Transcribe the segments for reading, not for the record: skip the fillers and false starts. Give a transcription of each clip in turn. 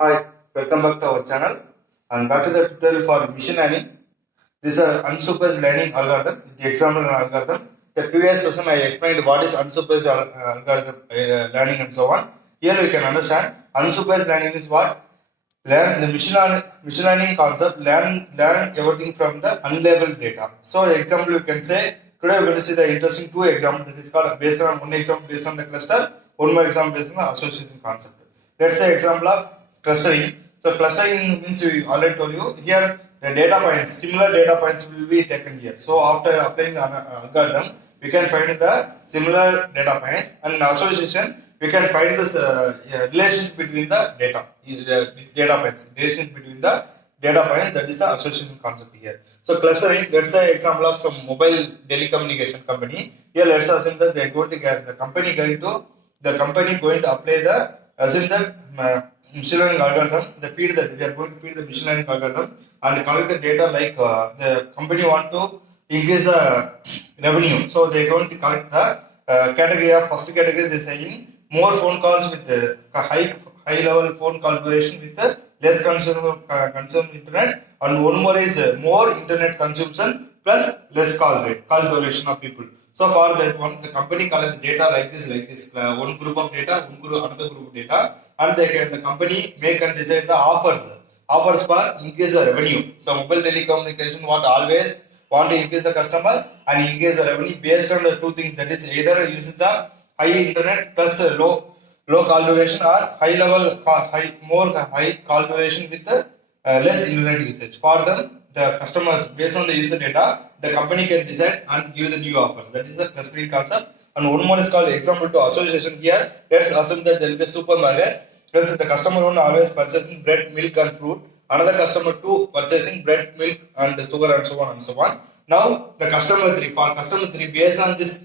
Hi, welcome back to our channel and back to the tutorial for machine learning. This is an unsupervised learning algorithm, the example algorithm. The previous session I explained what is unsupervised algorithm learning and so on. Here we can understand unsupervised learning is what? Learn the machine learning concept, learn everything from the unlabeled data. So example you can say, today we are going to see the interesting two examples that is called based on one example based on the cluster, one more example based on the association concept. Let's say example of clustering. So clustering means we already told you here the data points, similar data points will be taken here. So after applying the algorithm, we can find the similar data point, and in association we can find this relationship between the data points. Relationship between the data points, that is the association concept here. So clustering, let's say example of some mobile telecommunication company. Here let's assume that they are going to get the company going to apply the assume that machine learning algorithm, we are going to feed the machine learning algorithm and collect the data like the company want to increase the revenue. So they are going to collect the category of first category. They are saying more phone calls with high level phone call duration with less consume internet, and one more is more internet consumption plus less call duration of people. So for that one, the company collect the data like this, one group of data, another group of data, and the company make and decide the offers for increase the revenue. So mobile telecommunication always want to increase the customer and increase the revenue based on the two things, that is either usage of high internet plus low call duration, or high call duration with less internet usage. For them, the customers based on the user data, the company can decide and give the new offer. That is the clustering concept. And one more is called example to association. Here, let's assume that there will be a supermarket. Plus, the customer one always purchasing bread, milk, and fruit. Another customer two purchasing bread, milk, and sugar, and so on and so on. Now, the customer three, based on this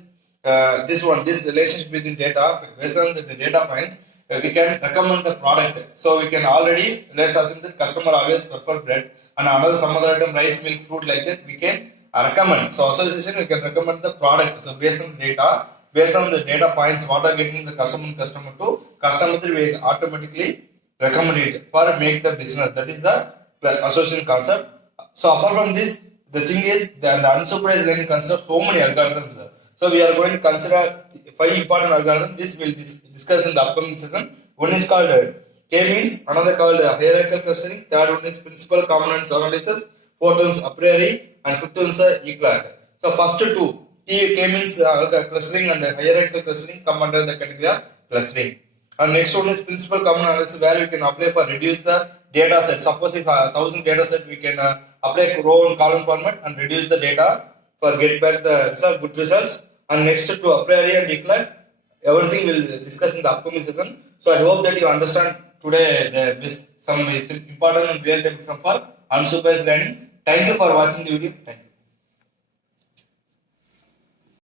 relationship between data, based on the data points, we can recommend the product. So we can already, let's assume that customer always prefer bread, and some other item, rice, milk, fruit, like that we can recommend. So association, we can recommend the product. So based on the data points, what are getting the customer 2, customer 3, we automatically recommend it for make the business. That is the association concept. So apart from this, the thing is the unsupervised learning concept, so many algorithms. So we are going to consider 5 important algorithms. This will discuss in the upcoming session. One is called K means, another called hierarchical clustering, third one is principal components analysis, fourth one is a priori, and fifth one is eclat. So first two, K means clustering and hierarchical clustering come under the category of clustering. And next one is principal common analysis, where we can apply for reduce the data set. Suppose if 1000 data set, we can apply row and column format and reduce the data for get back the good results. And next to a priori and eclat, everything will discuss in the upcoming session. So I hope that you understand today some important and real time example for unsupervised learning. Thank you for watching the video. Thank you.